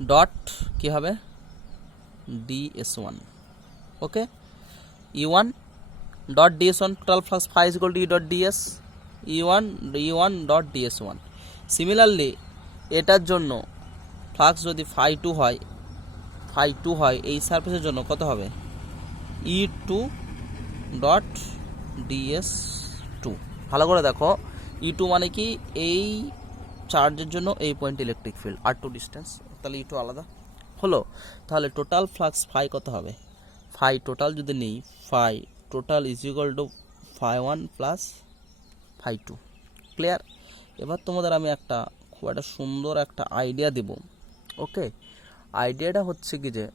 ডট কি হবে, DS1, okay, E1 dot DS1, total flux phi is equal to E dot DS, E1 dot DS1। Similarly এটার জন্য ফ্লাক্স যদি φ2 হয় এই সারফেসের জন্য কত হবে, E2 ডট DS2। ভালো করে দেখো, E2 মানে কি, এই চার্জের জন্য এই point electric field, R2 distance, তাহলে E2 আলাদা হলো। তাহলে টোটাল ফ্লাক্স ফাই কত হবে, ফাই টোটাল যদি নেই, phi total is equal to φ1 plus φ2। Clear. এবার তোমাদের আমি খুব একটা সুন্দর একটা আইডিয়া দেব। ওকে, আইডিয়াটা হচ্ছে কি যে,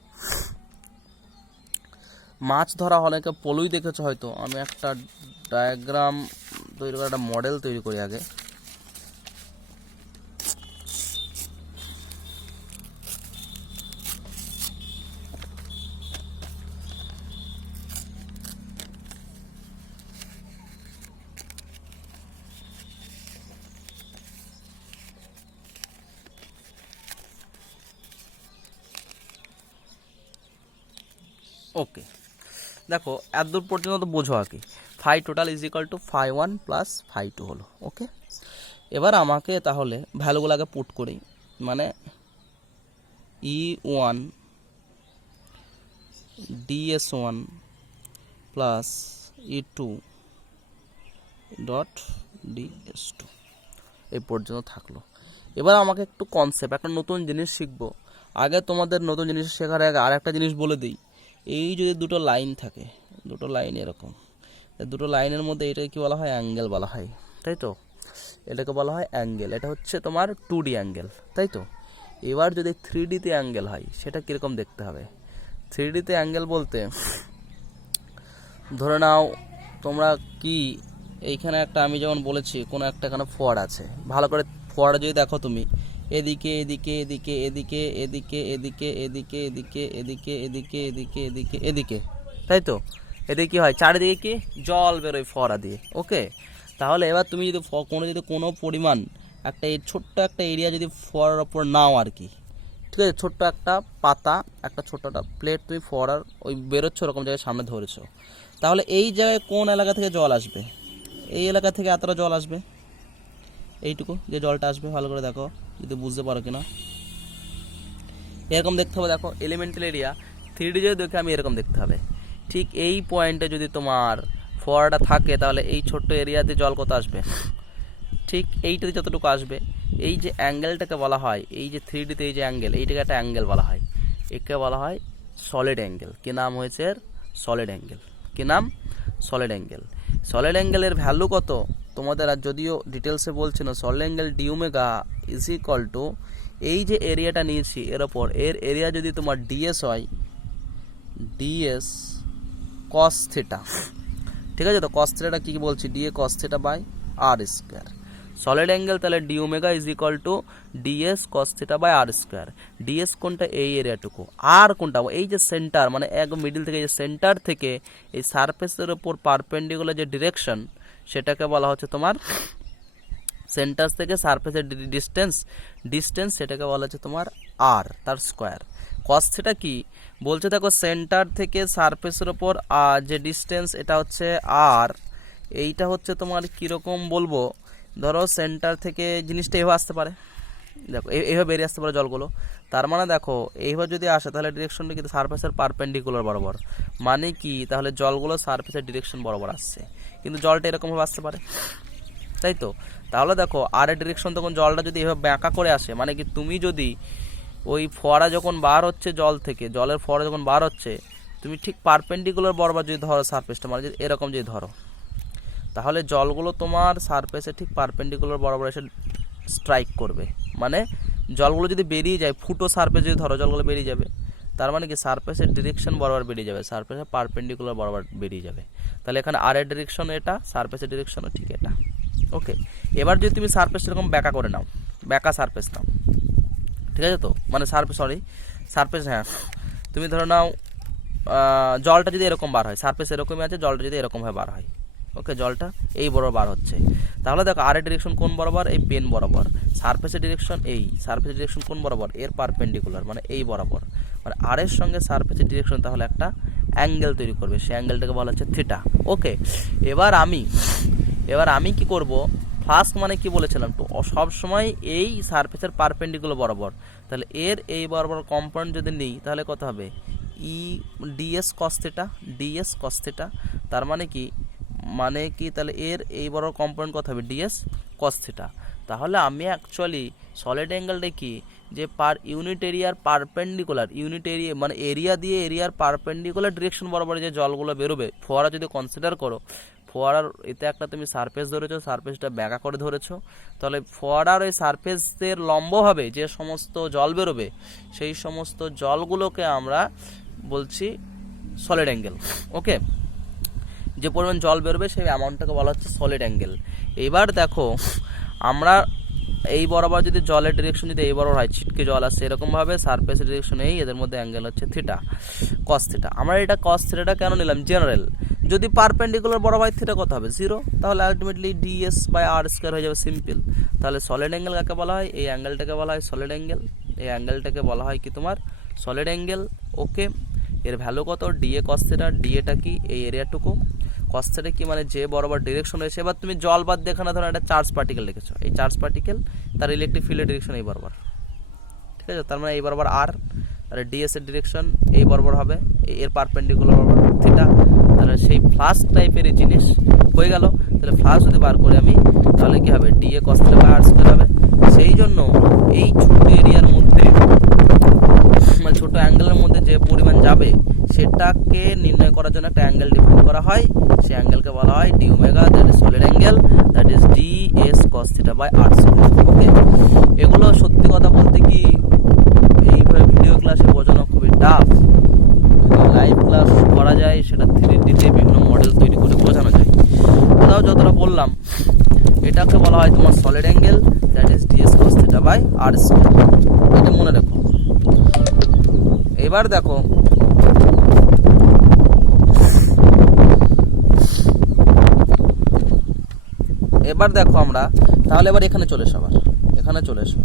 মাছ ধরা অনেকে পলুই দেখেছো হয়তো, আমি একটা ডায়াগ্রাম তৈরি করে একটা মডেল তৈরি করি আগে। ওকে, দেখো এত দূর পর্যন্ত তো বোঝো আর কি, phi total is equal to φ1 plus φ2 হলো। ওকে, এবার আমাকে তাহলে ভ্যালুগুলো আগে পুট করি, মানে E1 DS1 plus E2 dot DS2 এই পর্যন্ত থাকলো। এবার আমাকে একটু কনসেপ্ট, একটা নতুন জিনিস শিখবো। আগে তোমাদের নতুন জিনিস শেখার আগে আর একটা জিনিস বলে দিই, এই যদি দুটো লাইন থাকে, দুটো লাইন এরকম, দুটো লাইনের মধ্যে এটা কি বলা হয়, অ্যাঙ্গেল বলা হয়, তাই তো। এটাকে বলা হয় অ্যাঙ্গেল। এটা হচ্ছে তোমার 2D অ্যাঙ্গেল, তাই তো। এবার যদি 3Dতে অ্যাঙ্গেল হয় সেটা কীরকম দেখতে হবে। 3Dতে অ্যাঙ্গেল বলতে ধরে নাও তোমরা কি এইখানে একটা, আমি যেমন বলেছি কোনো একটা এখানে ফোয়ারা আছে, ভালো করে ফোয়ারা যদি দেখো তুমি, এদিকে এদিকে এদিকে এদিকে এদিকে এদিকে এদিকে এদিকে এদিকে এদিকে এদিকে এদিকে এদিকে, তাই তো। এদিকে কি হয়, চারিদিকে কি জল বেরোয় ফোয়ারা দিয়ে। ওকে, তাহলে এবার তুমি যদি কোনো পরিমাণ একটা ছোট্ট একটা এরিয়া যদি ফোয়ারার ওপর নাও আর কি, ঠিক আছে, ছোট্ট একটা পাতা, একটা ছোট্ট একটা প্লেট তুমি ফোয়ারার ওই বেরোচ্ছ ওরকম জায়গায় সামনে ধরেছো, তাহলে এই জায়গায় কোন এলাকা থেকে জল আসবে, এই এলাকা থেকে এতটা জল আসবে, এইটুকু যে জলটা আসবে, ভালো করে দেখো যদি বুঝতে পারো কিনা। এরকম দেখতে হবে, দেখো এলিমেন্টাল এরিয়া 3D যদি দেখে আমি এরকম দেখতে হবে। ঠিক এই পয়েন্টে যদি তোমার ফোয়ারাটা থাকে তাহলে এই ছোট্ট এরিয়াতে জল কত আসবে, ঠিক এইটাতে যতটুকু আসবে। এই যে অ্যাঙ্গেলটাকে বলা হয়, এই যে 3Dতে এই যে অ্যাঙ্গেল, এইটাকে একটা অ্যাঙ্গেল বলা হয়, একে বলা হয় সলিড অ্যাঙ্গেল। কি নাম হয়েছে এর? Solid angle. কি নাম? Solid angle. সলিড অ্যাঙ্গেলের ভ্যালু কত তোমাদের আর যদিও ডিটেলসে বলছি না। Solid angle D omega is equal two, এই যে এরিয়াটা নিয়েছি এর ওপর, এর এরিয়া যদি তোমার ডিএস হয়, ডিএস কস থিটা, ঠিক আছে তো। কস থিটাটা কী বলছি, DA cos theta by R square. Solid angle তাহলে D omega is equal to DS cos theta by R square. DS কোনটা, এই এরিয়াটুকু, আর কোনটা এই যে সেন্টার, মানে একদম মিডিল থেকে এই সেন্টার থেকে এই সারফেসের ওপর পারপেন্ডিকুলার যে ডিরেকশন, সেটাকে বলা হচ্ছে তোমার সেন্টার থেকে সারফেসের ডিস্টেন্স, সেটাকে বলা হচ্ছে তোমার আর, তার স্কোয়ার। কস থিটা কি বলছে দেখো, সেন্টার থেকে সারফেসের ওপর যে ডিস্টেন্স এটা হচ্ছে আর, এইটা হচ্ছে তোমার কীরকম বলবো, ধরো সেন্টার থেকে জিনিসটা এভাবে আসতে পারে, দেখো এইভাবে বেরিয়ে আসতে পারে জলগুলো। তার মানে দেখো এইভাবে যদি আসে তাহলে ডিরেকশনটা কিন্তু সারফেসের পারপেন্ডিকুলার বরাবর, মানে কি তাহলে জলগুলো সারফেসের ডিরেকশন বরাবর আসছে, কিন্তু জলটা এরকমভাবে আসতে পারে, তাই তো। তাহলে দেখো আর এর ডিরেকশন, তখন জলটা যদি এভাবে ব্যাঁকা করে আসে, মানে কি তুমি যদি ওই ফোয়ারা যখন বার হচ্ছে জল থেকে, জলের ফোয়ারা যখন বার হচ্ছে, তুমি ঠিক পারপেন্ডিকুলার বরাবর যদি ধরো সারফেসটা, মানে যদি এরকম যদি ধরো, তাহলে জলগুলো তোমার সারফেসে ঠিক পারপেন্ডিকুলার বরাবর এসে স্ট্রাইক করবে। মানে জলগুলো যদি বেরিয়ে যায়, ফুটো সারফেস যদি ধরো, জলগুলো বেরিয়ে যাবে, তার মানে কি সারফেসের ডিরেকশন বরাবর বেরিয়ে যাবে, সারফেসের পারপেন্ডিকুলার বরাবর বেরিয়ে যাবে। তাহলে এখানে আর এর ডিরেকশন এটা, সারফেসের ডিরেকশনও ঠিক এটা। ওকে, এবার যদি তুমি সারফেস এরকম ব্যাকা করে নাও, ব্যাকা সারফেস নাও, ঠিক আছে তো, মানে সারফেস হ্যাঁ, তুমি ধরে নাও জলটা যদি এরকম বার হয়, সারফেস এরকমই আছে, জলটা যদি এরকমভাবে বার হয়, ওকে, জলটা এই বরাবর বার হচ্ছে, তাহলে দেখো আর এর ডিরেকশন কোন বরাবর, এই পেন বরাবর। সারফেসের ডিরেকশন এই, সারফেসের ডিরেকশন কোন বরাবর, এর পারপেন্ডিকুলার, মানে এই বরাবর, মানে আর এর সঙ্গে সারফেসের ডিরেকশন তাহলে একটা অ্যাঙ্গেল তৈরি করবে, সেই অ্যাঙ্গেলটাকে বলা হচ্ছে থিটা। ওকে, এবার আমি কি করব, ফার্স্ট মানে কি বলেছিলাম, তো সব সময় এই সারফেসের পারপেন্ডিকুলার বরাবর, তাহলে এর এই বরাবর কম্পোনেন্ট যদি নিই তাহলে কত হবে, ই ডিএস কস থিটা, তার মানে কি তাহলে এর এই বড় কম্পোনেন্ট কত হবে, ডিএস কস থিটা। তাহলে আমি অ্যাকচুয়ালি সলিড অ্যাঙ্গেলটা কি, যে পার ইউনিট এরিয়ার পারপেন্ডিকুলার, ইউনিট এরিয়া মানে এরিয়া দিয়ে এরিয়ার পারপেন্ডিকুলার ডিরেকশন বরাবর যে জলগুলো বেরোবে, ফোয়ারা যদি কনসিডার করো, ফোয়ারার এতে একটা তুমি সারফেস ধরেছো, সারফেসটা ব্যাকা করে ধরেছো, তাহলে ফোয়ারার ওই সারফেসের লম্বভাবে যে সমস্ত জল বেরোবে, সেই সমস্ত জলগুলোকে আমরা বলছি সলিড অ্যাঙ্গেল। ওকে, যে পরিমাণ জল বেরোবে সেই অ্যামাউন্টটাকে বলা হচ্ছে সলিড অ্যাঙ্গেল। এবার দেখো আমরা এই বরাবর যদি জলের ডিরেকশন যদি এই বরাবর হয়, ছিটকে জল আসছে এরকমভাবে, সারফেসের ডিরেকশন এই, এদের মধ্যে অ্যাঙ্গেল হচ্ছে থিটা, কস থিটা। আমরা এটা কস থিটাটা কেন নিলাম, জেনারেল, যদি পারপেন্ডিকুলার বরাবর হয় থিটা কত হবে, 0, তাহলে ultimately DS by R square হয়ে যাবে, সিম্পল। তাহলে সলিড অ্যাঙ্গেল কাকে বলা হয়, এই অ্যাঙ্গেলটাকে বলা হয় সলিড অ্যাঙ্গেল, এই অ্যাঙ্গেলটাকে বলা হয় কি তোমার সলিড অ্যাঙ্গেল। ওকে, এর ভ্যালু কত, ডিএ কস থিটা, ডিএটা কি এই এরিয়াটুকু, কস থিটা কি মানে যে বরাবর ডিরেকশন রয়েছে। এবার তুমি জল বাদ দেখে না, ধরো একটা চার্জ পার্টিকেল লিখেছো, এই চার্জ পার্টিকেল তার ইলেকট্রিক ফিল্ডের ডিরেকশন এই বরাবর, ঠিক আছে, তার মানে এই বরাবর আর, তাহলে ডিএস এর ডিরেকশন এই বরাবর হবে, এর পারপেন্ডিকুলার বরাবর থিটা, তাহলে সেই ফ্লাস্ক টাইপের জিনিস হয়ে গেল। তাহলে ফ্লাস্ক যদি বার করি আমি, তাহলে কি হবে, DA cos theta by R square হবে। সেই জন্য এই ছোট এরিয়ার মধ্যে, মানে ছোট ছোট অ্যাঙ্গেলের মধ্যে যে পরিমাণ যাবে সেটাকে নির্ণয় করার জন্য একটা অ্যাঙ্গেল ডিফাইন করা হয়। সেই অ্যাঙ্গেলকে বলা হয় D omega, that is solid angle, that is D S cos theta by R square. Okay, এগুলো সত্যি কথা বলতে কি এইভাবে ভিডিও ক্লাসে বোঝানো খুবই টাফ। যদি লাইভ ক্লাস করা যায় সেটা 3Dতে বিভিন্ন মডেল তৈরি করে বোঝানো যায়। কোথাও যতটা বললাম, এটাকে বলা হয় তোমার solid angle, that is D S cos theta by R square. এটা মনে রাখো। এবার দেখো আমরা তাহলে এবার এখানে চলে এসো, এখানে চলে এসো।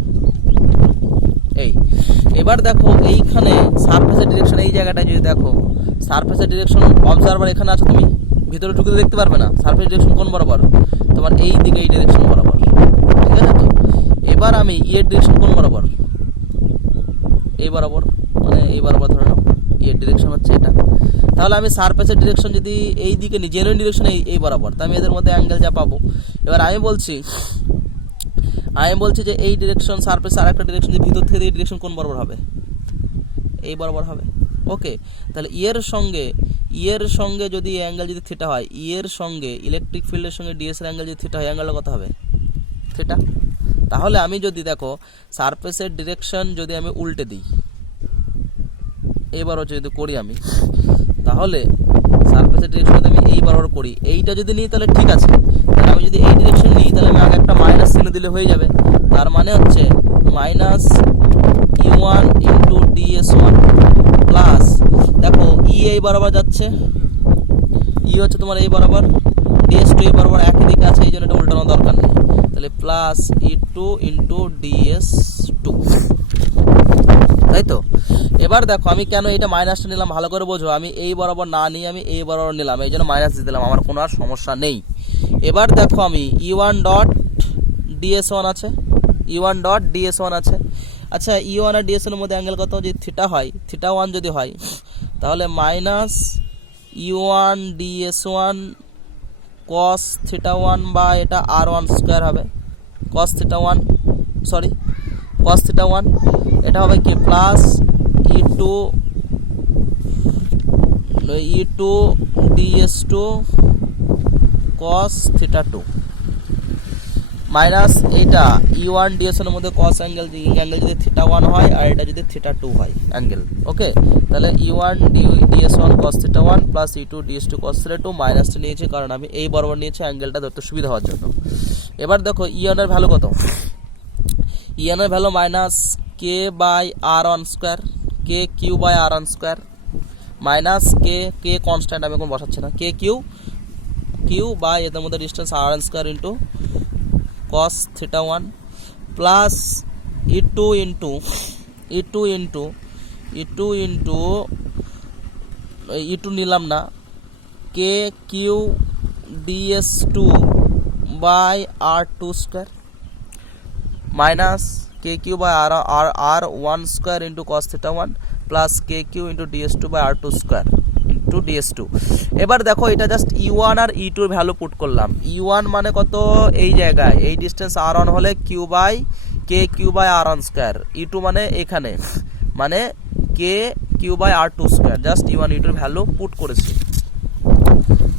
এবার দেখো এইখানে সারফেসের ডিরেকশন, এই জায়গাটা যদি দেখো সারফেসের ডিরেকশন অবজারভার এখানে আছো, তুমি ভিতরে ঢুকে দেখতে পারবে না সারফেস ডিরেকশন কোন বরাবর, তোমার এই দিকে এই ডিরেকশন বরাবর, ঠিক আছে তো। এবার আমি এর ডিরেকশন কোন বরাবর, এই বরাবর, মানে এই বরাবর ধরে নাও এর ডিরেকশন হচ্ছে এটা। তাহলে আমি সারফেসের ডিরেকশন যদি এই দিকে নিই, জেনুইন ডিরেকশন এই বরাবর, তা আমি এদের মধ্যে অ্যাঙ্গেল যা পাবো। এবার আমি বলছি যে এই ডিরেকশন সারফেস আর একটা ডিরেকশন, যে ভিতর থেকে এই ডিরেকশন কোন বরাবর হবে, এই বরাবর হবে। ওকে, তাহলে ইয়ের সঙ্গে যদি অ্যাঙ্গেল যদি থিটা হয়, ইয়ের সঙ্গে ইলেকট্রিক ফিল্ডের সঙ্গে ডিএস এর অ্যাঙ্গেল যদি থিটা হয়, অ্যাঙ্গেলটা কত হবে, থিটা। তাহলে আমি যদি দেখো সারফেসের ডিরেকশন যদি আমি উল্টে দিই, এবার হচ্ছে যদি করি আমি, তাহলে সারফেসের ডিরেকশন যদি আমি এই বরাবর করি, এইটা যদি নিই তাহলে ঠিক আছে। তাহলে আমি যদি এই ডিরেকশন নিই তাহলে আমি আগে একটা মাইনাস চিহ্ন দিলে হয়ে যাবে। তার মানে হচ্ছে minus E1 into DS1 plus, দেখো এই বরাবর যাচ্ছে, হচ্ছে তোমার এই বরাবর, DS2 এই বরাবর একই দিকে আছে, এই জন্য এটা উল্টানোর দরকার নেই। তাহলে প্লাস E2 ইন্টু DS2, তাই তো। এবার দেখো আমি কেন এটা মাইনাসটা নিলাম ভালো করে বোঝো। আমি এই বরাবর না নিয়ে আমি এই বরাবর নিলাম, এই জন্য মাইনাস দিয়ে দিলাম, আমার কোনো আর সমস্যা নেই। এবার দেখো আমি E1 ডট DS1 আছে, E1 ডট DS1 আছে। আচ্ছা, E1 আর DS1 এর মধ্যে অ্যাঙ্গেল কত, যদি থিটা হয়, থিটা 1 যদি হয়, তাহলে minus E1 DS1 cos theta 1 বা এটা R1 স্কয়ার হবে, cos থিটা 1 এটা হবে কি plus E2 DS2 cos theta 2 minus এইটা E1 DS1 এর মধ্যে cos অ্যাঙ্গেল যদি থিটা 1 হয় আর এটা যদি থিটা 2 হয় অ্যাঙ্গেল। ওকে, তাহলে E1 DS1 cos theta 1 plus E2 DS2 cos theta 2 মাইনাসটা নিয়েছি কারণ আমি এই বরাবর নিয়েছি অ্যাঙ্গেলটা ধরতে সুবিধা হওয়ার জন্য। এবার দেখো E1 এর ভ্যালু কত, E1 এর value minus k by R1 square, k Q by R1 square minus k constant, আমি এখন বসাচ্ছি না, k কিউ বাই এদের মধ্যে distance R1 square into cos theta 1 plus E2 নিলাম না, k Q DS2 by R2 square minus k Q by R1 square into cos theta 1 plus k Q into DS2 by R2 square into DS2। এবার দেখো এটা জাস্ট E1 আর E2 এর ভ্যালু পুট করলাম। E1 মানে কত, এই জায়গায় এই ডিস্টেন্স R1 হলে k Q by R1 square, E2 মানে এখানে মানে k Q by R2 square, just E1 E2 এর ভ্যালু পুট করেছি।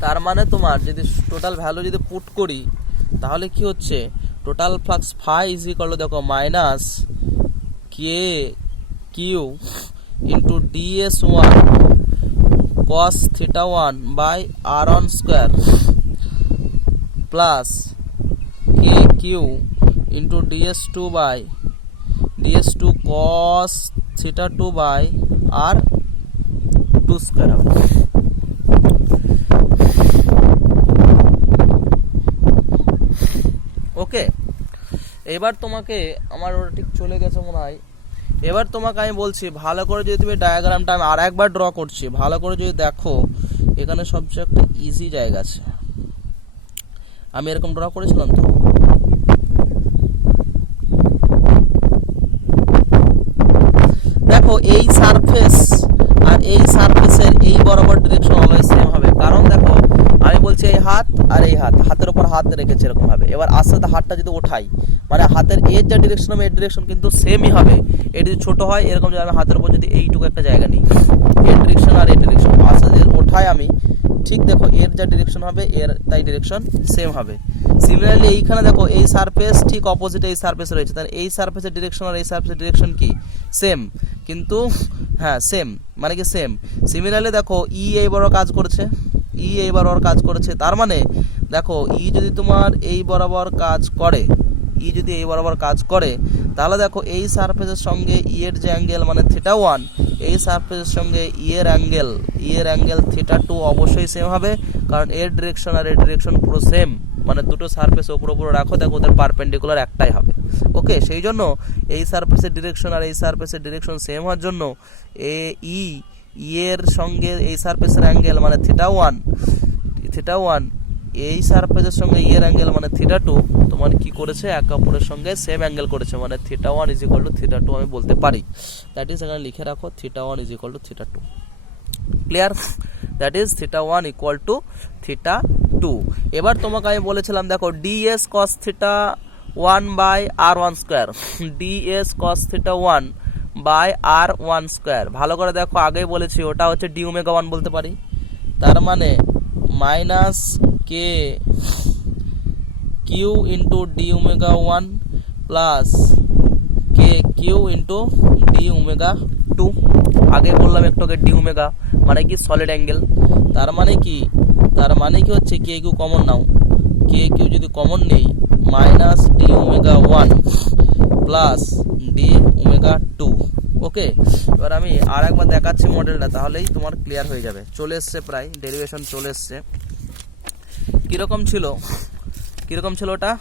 তার মানে তোমার যদি টোটাল ভ্যালু যদি পুট করি তাহলে কি হচ্ছে, total flux phi is equal to দেখো minus k Q into DS1 cos theta 1 by R1 square plus k Q into DS2 by DS2 cos theta 2 by R2 square হবে। ওকে, এবার তোমাকে আমার ওটা ঠিক চলে গেছে মনে হয়। এবার তোমাকে আমি বলছি ভালো করে যদি তুমি ডায়াগ্রামটা আমি আর একবার ড্র করছি, ভালো করে যদি দেখো এখানে সবচেয়ে একটা ইজি জায়গা আছে, আমি এরকম ড্র করেছিলাম তো, দেখো এই সারফেস আর এই সারফেসের এই বরাবর ডিরেকশন অলওয়েজ সেম হবে, কারণ দেখো আমি বলছি এই হাত আর এই হাত, হাতের উপর হাত রেখেছে এরকম ভাবে। এবার আস্তে আস্তে হাতটা যদি ওঠাই, মানে হাতের এর যা ডিরেকশন হবে এর ডিরেকশন কিন্তু সেমই হবে। এর যদি ছোট হয় এরকম, যদি আমি হাতের উপর যদি এইটুকু একটা জায়গা নিই, এর ডিরেকশন আর এর ডিরেকশন আস্তে আস্তে ওঠাই আমি, ঠিক দেখো এর যা ডিরেকশন হবে এর তাই ডিরেকশন সেম হবে। সিমিলারলি এইখানে দেখো এই সারফেস ঠিক অপোজিট এই সারফেস রয়েছে, তাহলে এই সারফেসের ডিরেকশন আর এই সারফেসের ডিরেকশন কি সেম, কিন্তু হ্যাঁ সেম, মানে কি সেম। সিমিলারলি দেখো ই এইবারও কাজ করছে, ই এই বরাবর কাজ করেছে, তার মানে দেখো ই যদি তোমার এই বরাবর কাজ করে, ই যদি এই বরাবর কাজ করে, তাহলে দেখো এই সারফেসের সঙ্গে ই এর যে অ্যাঙ্গেল মানে θ1, এই সারফেসের সঙ্গে ই এর অ্যাঙ্গেল θ2 অবশ্যই সেম হবে, কারণ এর ডিরেকশন আর এর ডিরেকশন পুরো সেম, মানে দুটো সারফেস উপর রাখো, দেখো ওদের পারপেন্ডিকুলার একটাই হবে। ওকে, সেই জন্য এই সারফেসের ডিরেকশন আর এই সারফেসের ডিরেকশন সেম হওয়ার জন্য ই এর সঙ্গে এই সারফেসের অ্যাঙ্গেল মানে θ1 এই সারফেসের সঙ্গে ই এর অ্যাঙ্গেল মানে θ2 তোমার কি করেছে, একে অপরের সঙ্গে সেম অ্যাঙ্গেল করেছে, মানে θ1 = θ2 আমি বলতে পারি। দ্যাট ইজ, এখানে লিখে রাখো θ1 = θ2। ক্লিয়ার? That is θ1 = θ2। এবার তোমাকে আমি বলেছিলাম দেখো ds cos θ1/r1², ds cos θ1/r1², ভালো করে দেখো, আগেই বলেছি ওটা হচ্ছে d⍵1 বলতে পারি, তার মানে minus K Q into d⍵1 plus কে কিউ ইন্টু d⍵2। আগে বললাম একটু আগে d⍵, মানে কি সলিড অ্যাঙ্গেল, তার মানে কি হচ্ছে কে কিউ কমন নাও, কে কিউ যদি কমন নেই মাইনাস d⍵1 প্লাস d⍵2। ওকে, এবার আমি আর একবার দেখাচ্ছি মডেলটা, তাহলেই তোমার ক্লিয়ার হয়ে যাবে। চলে এসছে, প্রায় ডেরিভেশন চলে এসছে। কিরকম ছিল ওটা,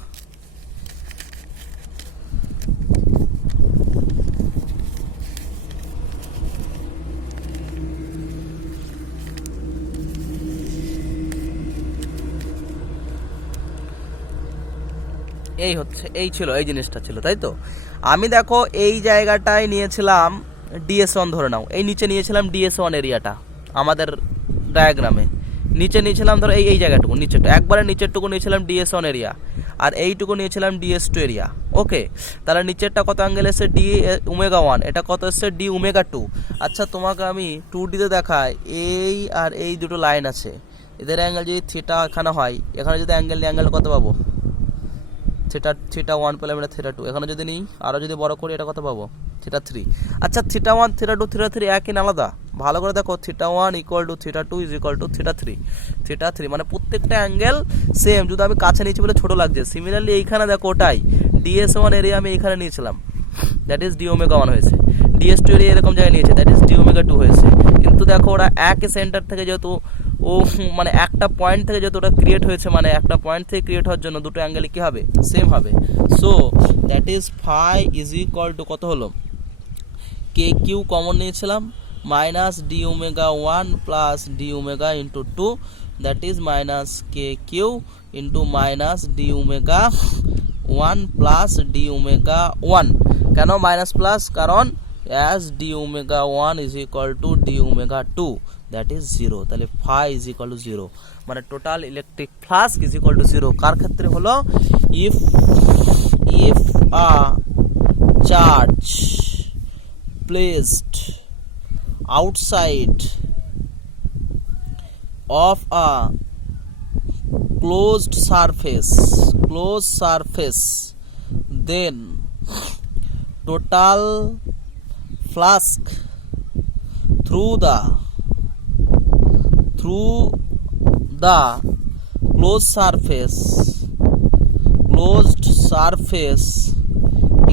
এই ছিল, এই জিনিসটা ছিল, তাই তো। আমি দেখো এই জায়গাটায় নিয়েছিলাম DS1 ধরে নাও, এই নিচে নিয়েছিলাম DS1 এরিয়াটা, আমাদের ডায়াগ্রামে নিচে নিয়েছিলাম ধরো এই জায়গাটুকু, নিচেটা একবারে নিচেরটুকু নিয়েছিলাম DS1 এরিয়া, আর এইটুকু নিয়েছিলাম DS2 এরিয়া। ওকে, তাহলে নিচেরটা কত অ্যাঙ্গেল এসছে d⍵1, এটা কত এসছে d⍵2। আচ্ছা, তোমাকে আমি 2D তে দেখাই, এই আর এই দুটো লাইন আছে, এদের অ্যাঙ্গেল যদি থিটা এখানে হয়, এখানে যদি অ্যাঙ্গেল কত পাবো, θ1 পেলাম, এটা θ2, এখানে যদি নিই আরও যদি বড় করি এটা কত পাবো, θ3। আচ্ছা, θ1 θ2 θ3 একই না আলাদা, ভালো করে দেখো, θ1 = θ2 = θ3, মানে প্রত্যেকটা অ্যাঙ্গেল সেম, যদি আমি কাছে নিয়েছি বলে ছোট লাগছে। সিমিলারলি এইখানে দেখো ওটাই, DS1 এরিয়া আমি এইখানে নিয়েছিলাম, দ্যাট ইজ d⍵1 হয়েছে, DS2 এরিয়া এরকম জায়গায় নিয়েছে, দ্যাট ইজ d⍵2 হয়েছে। কিন্তু দেখো ওরা একই সেন্টার থেকে যেহেতু মানে একটা পয়েন্ট থেকে যেহেতু ওটা ক্রিয়েট হয়েছে, মানে একটা পয়েন্ট থেকে ক্রিয়েট হওয়ার জন্য দুটো অ্যাঙ্গেল কি হবে, সেম হবে। সো দ্যাট ইজ ফাই = কত হলো, কে কিউ কমন নিয়েছিলাম minus d⍵1 plus d⍵2, that is minus K Q into minus d⍵1 plus d⍵1। কেন মাইনাস প্লাস, কারণ as d⍵1 = d⍵2, that is 0, তাহলে ফাই = 0, মানে টোটাল ইলেকট্রিক ফ্লাক্স = 0। কার ক্ষেত্রে হলো, if a charge placed outside of a closed surface, then total flux through the closed surface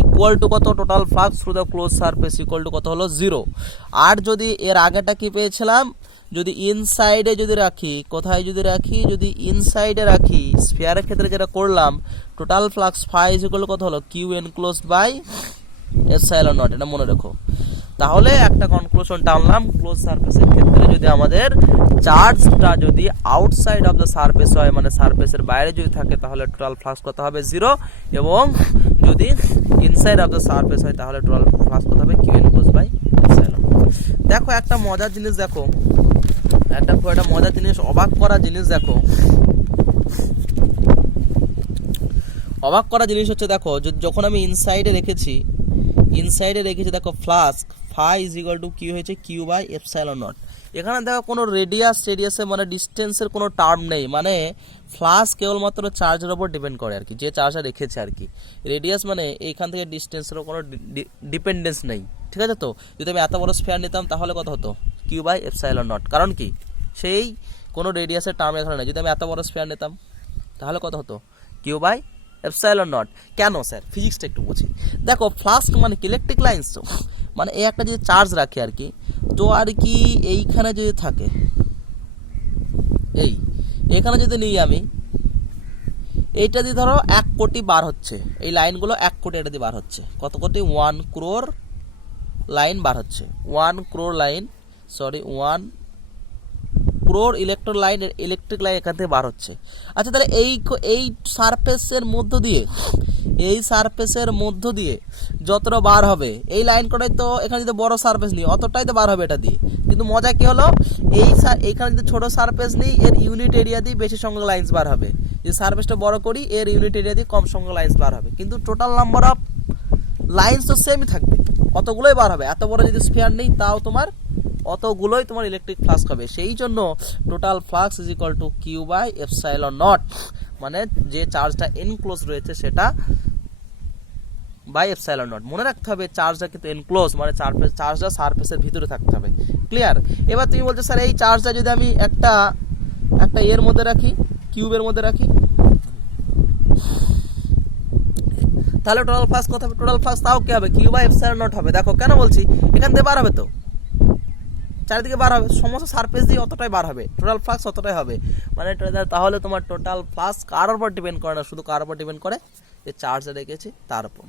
equal to কত, total flux through the close surface equal to কত হলো, 0। আর যদি এর আগেটা কি পেয়েছিলাম, যদি ইনসাইডে যদি রাখি, কোথায় যদি রাখি, যদি ইনসাইডে রাখি, স্ফিয়ারের ক্ষেত্রে যেটা করলাম, total flux phi equal to কত হলো, Q enclosed by epsilon naught, এটা মনে রাখো। তাহলে একটা কনক্লুশন টানলাম, ক্লোজ সারফেসের ক্ষেত্রে যদি আমাদের চার্জটা যদি আউটসাইড অফ দ্য সারফেস হয়, মানে সারফেসের বাইরে যদি থাকে, তাহলে টোটাল ফ্লাক্স কত হবে, 0, এবং যদি ইনসাইড অফ দ্য সারফেস হয় তাহলে টোটাল ফ্লাক্স কত হবে, কিউ এনক্লোজড বাই এপসাইলন। দেখো একটা মজার জিনিস দেখো, একটা খুব একটা মজার জিনিস, অবাক করা জিনিস দেখো, অবাক করা জিনিস হচ্ছে দেখো, যখন আমি ইনসাইডে রেখেছি দেখো flask phi is equal to Q হয়েছে কিউ বাই এপসাইলন নট। এখানে দেখো কোনো রেডিয়াসে মানে ডিস্টেন্সের কোনো টার্ম নেই, মানে ফ্লাস্ক কেবলমাত্র চার্জের ওপর ডিপেন্ড করে আর কি, যে চার্জটা রেখেছে আর কি। রেডিয়াস মানে এইখান থেকে ডিস্টেন্সেরও কোনো ডিপেন্ডেন্স নেই, ঠিক আছে? তো যদি আমি এত বড় স্ফিয়ার নিতাম তাহলে কত হতো, কিউ বাই এপসাইলন নট, কারণ কি সেই কোনো রেডিয়াসের টার্ম এখানে নেই। যদি আমি এত বড় স্ফিয়ার নিতাম তাহলে কত হতো, কিউ বাই এপসাইলন নট। কেন স্যার, ফিজিক্সটা একটু বুঝি। দেখো ফ্লাস্ক মানে কি, ইলেকট্রিক লাইন্স, তো মানে এই একটা যদি চার্জ রাখে আর কি, তো আর কি এইখানে যদি থাকে, এখানে যদি নিই আমি, এইটা দিয়ে ধরো 1 কোটি বার হচ্ছে, এই লাইনগুলো 1 কোটি এটা দিয়ে বার হচ্ছে, কত কোটি, 1 ক্রোর লাইন বার হচ্ছে, 1 crore line, sorry 1 crore electric line এখান থেকে বার হচ্ছে। আচ্ছা তাহলে এই সারফেসের মধ্য দিয়ে যতটা বার হবে, এই লাইন কটাই তো, এখানে যদি বড় সারফেস নিই অতটাই তো বার হবে এটা দিয়ে। কিন্তু মজা কি হলো, এইখানে যদি ছোট সারফেস নিই এর ইউনিট এরিয়া দিয়ে বেশি সংখ্যক লাইন্স বার হবে, যদি সারফেসটা বড় করি এর ইউনিট এরিয়া দিয়ে কম সংখ্যক লাইন্স বার হবে, কিন্তু টোটাল নাম্বার অফ লাইন্স তো সেমই থাকবে, অতগুলোই বার হবে। এত বড় যদি স্ফিয়ার নেই তাও তোমার অতগুলোই তোমার ইলেকট্রিক ফ্লাক্স হবে। সেই জন্য total flux is equal to Q by epsilon naught, মানে যে চার্জটা এনক্লোজ রয়েছে সেটা বাই এপসাইলন নট। মনে রাখতে হবে চার্জটা কিন্তু এনক্লোজ, মানে চার্জটা সারফেসের ভিতরে থাকতে হবে। ক্লিয়ার? এবার তুমি বলছো স্যার এই চার্জটা যদি আমি একটা এর মধ্যে রাখি, কিউবের মধ্যে রাখি, তাহলে টোটাল ফ্লাক্স কত হবে? টোটাল ফ্লাক্স তাও কি হবে, কিউ বাই এপসাইলন নট হবে। দেখো কেন বলছি, এখান থেকে বার হবে, তো চারিদিকে বার হবে, সমস্ত সারফেস দিয়ে অতটাই বার হবে, টোটাল ফ্লাক্স অতটাই হবে। মানে তাহলে তোমার টোটাল ফ্লাক্স কার উপর ডিপেন্ড করে না, শুধু কার উপর ডিপেন্ড করে, যে চার্জে রেখেছি তার উপর।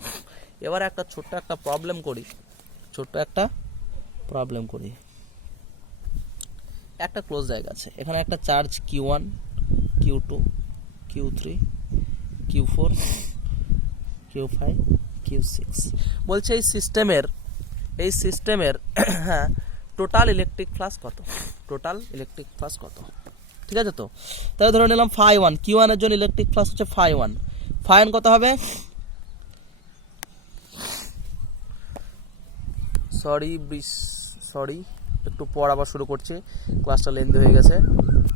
এবার ছোট্ট একটা প্রবলেম করি। একটা ক্লোজ জায়গা আছে, এখানে একটা charge Q1 Q2 Q3 Q4 Q5 Q6 বলছে এই সিস্টেমের হ্যাঁ টোটাল ইলেকট্রিক ফ্লাক্স কত, ঠিক আছে? তো তাহলে ধরে নিলাম φ1, Q1 এর জন্য ইলেকট্রিক ফ্লাক্স হচ্ছে φ1 কত হবে, সরি একটু পর আবার শুরু করছি, ক্লাসটা লেন্দি হয়ে গেছে।